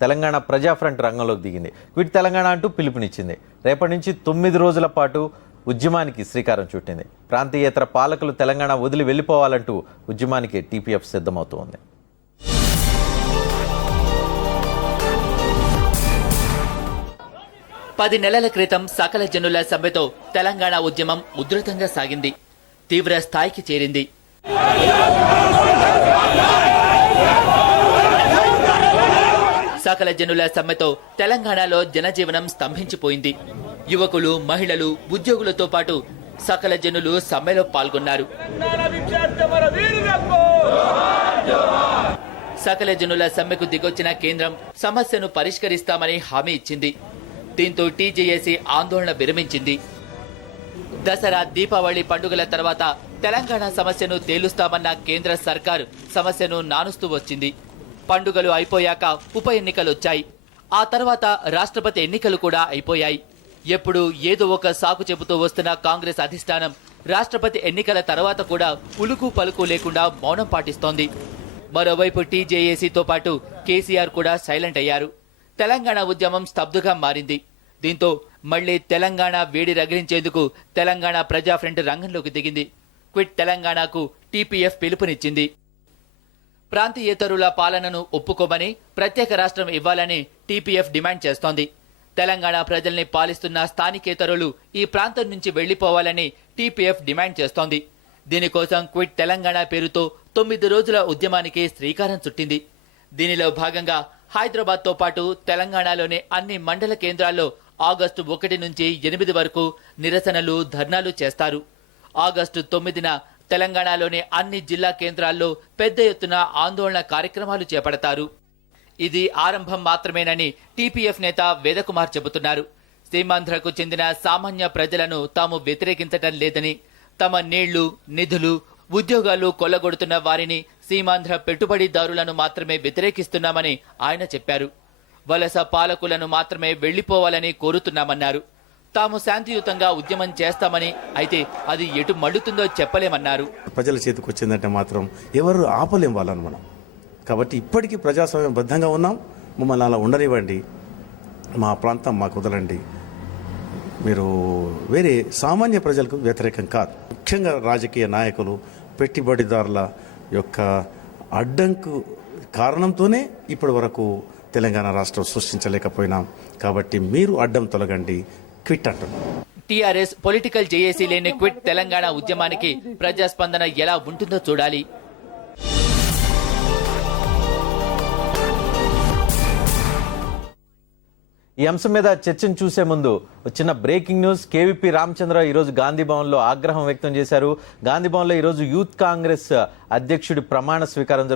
తెలంగాణ ప్రజా ఫ్రంట్ రంగంలోకి దిగింది. క్విట్ తెలంగాణ అంటూ పిలుపునిచ్చింది. రేపటి నుంచి 9 రోజుల పాటు ఉద్యమానికి శ్రీకారం చుట్టింది. ప్రాంతీయేతర పాలకులు తెలంగాణ వదిలి వెళ్లిపోవాలంటూ ఉద్యమానికి టీపీఎఫ్ సిద్ధమవుతోంది. పది నెలల క్రితం సకల జనుల సమ్మెతో తెలంగాణ ఉద్యమం ఉధృతంగా సాగింది. తీవ్ర స్థాయికి చేరింది. సకల జనుల సమ్మెతో తెలంగాణలో జనజీవనం స్తంభించిపోయింది. యువకులు, మహిళలు, ఉద్యోగులతో పాటు సకల జనులు సమ్మెలో పాల్గొన్నారు. సకల జనుల సమ్మెకు దిగొచ్చిన కేంద్రం సమస్యను పరిష్కరిస్తామని హామీ ఇచ్చింది. దీంతో టీజేఏసీ ఆందోళన విరమించింది. దసరా, దీపావళి పండుగల తర్వాత తెలంగాణ సమస్యను తేలుస్తామన్న కేంద్ర సర్కార్ సమస్యను నానుస్తూ వచ్చింది. పండుగలు అయిపోయాక ఉప ఎన్నికలొచ్చాయి. ఆ తర్వాత రాష్ట్రపతి ఎన్నికలు కూడా అయిపోయాయి. ఎప్పుడు ఏదో ఒక సాకు చెబుతూ వస్తున్న కాంగ్రెస్ అధిష్టానం రాష్ట్రపతి ఎన్నికల తర్వాత కూడా ఉలుకు పలుకు లేకుండా మౌనం పాటిస్తోంది. మరోవైపు టీజేఏసీతో పాటు కేసీఆర్ కూడా సైలెంట్ అయ్యారు. తెలంగాణ ఉద్యమం స్తబ్దుగా మారింది. దీంతో మళ్లీ తెలంగాణ వేడి రగిలించేందుకు తెలంగాణ ప్రజా ఫ్రంట్ రంగంలోకి దిగింది. క్విట్ తెలంగాణకు టీపీఎఫ్ పిలుపునిచ్చింది. ప్రాంతీయేతరుల పాలనను ఒప్పుకోమని, ప్రత్యేక రాష్ట్రం ఇవ్వాలని టీపీఎఫ్ డిమాండ్ చేస్తోంది. తెలంగాణ ప్రజల్ని పాలిస్తున్న స్థానికేతరులు ఈ ప్రాంతం నుంచి వెళ్లిపోవాలని టీపీఎఫ్ డిమాండ్ చేస్తోంది. దీనికోసం క్విట్ తెలంగాణ పేరుతో 9 రోజుల ఉద్యమానికి శ్రీకారం చుట్టింది. దీనిలో భాగంగా హైదరాబాద్తో పాటు తెలంగాణలోని అన్ని మండల కేంద్రాల్లో ఆగస్టు 1 నుంచి 8 వరకు నిరసనలు, ధర్నాలు చేస్తారు. ఆగస్టు 9న తెలంగాణలోని అన్ని జిల్లా కేంద్రాల్లో పెద్ద ఎత్తున ఆందోళన కార్యక్రమాలు చేపడతారు. ఇది ఆరంభం మాత్రమేనని టీపీఎఫ్ నేత వేదకుమార్ చెబుతున్నారు. సీమాంధ్రకు చెందిన సామాన్య ప్రజలను తాము వ్యతిరేకించటం లేదని, తమ నీళ్లు, నిధులు, ఉద్యోగాలు కొల్లగొడుతున్న వారిని, సీమాంధ్ర పెట్టుబడిదారులను మాత్రమే వ్యతిరేకిస్తున్నామని ఆయన చెప్పారు. వలస పాలకులను మాత్రమే వెళ్లిపోవాలని కోరుతున్నామన్నారు. తాము శాంతియుతంగా ఉద్యమం చేస్తామని, అయితే అది ఎటు మళ్లుతుందో చెప్పలేమన్నారు. ప్రజల చేతికి వచ్చిందంటే మాత్రం ఎవరు ఆపలేం వాళ్ళని మనం. కాబట్టి ఇప్పటికీ ప్రజాస్వామ్యం బద్ధంగా ఉన్నాం. మమ్మల్ని అలా ఉండనివ్వండి, మా ప్రాంతం మాకు వదలండి. మీరు వేరే సామాన్య ప్రజలకు వ్యతిరేకం కాదు. ముఖ్యంగా రాజకీయ నాయకులు, పెట్టుబడిదారుల యొక్క అడ్డంకు కారణంతోనే ఇప్పటి వరకు తెలంగాణ రాష్ట్రం సృష్టించలేకపోయినాం. కాబట్టి మీరు అడ్డం తొలగండి, క్విట్ అంటున్నారు. టీఆర్ఎస్ పొలిటికల్ జేఏసీ లేని క్విట్ తెలంగాణ ఉద్యమానికి ప్రజాస్పందన ఎలా ఉంటుందో చూడాలి. ఈ అంశం మీద చర్చను చూసే ముందు చిన్న బ్రేకింగ్ న్యూస్. కేవీపీ రామచంద్ర ఈరోజు గాంధీ భవన్లో ఆగ్రహం వ్యక్తం చేశారు. గాంధీ భవన్లో ఈరోజు యూత్ కాంగ్రెస్ అధ్యక్షుడి ప్రమాణ స్వీకారం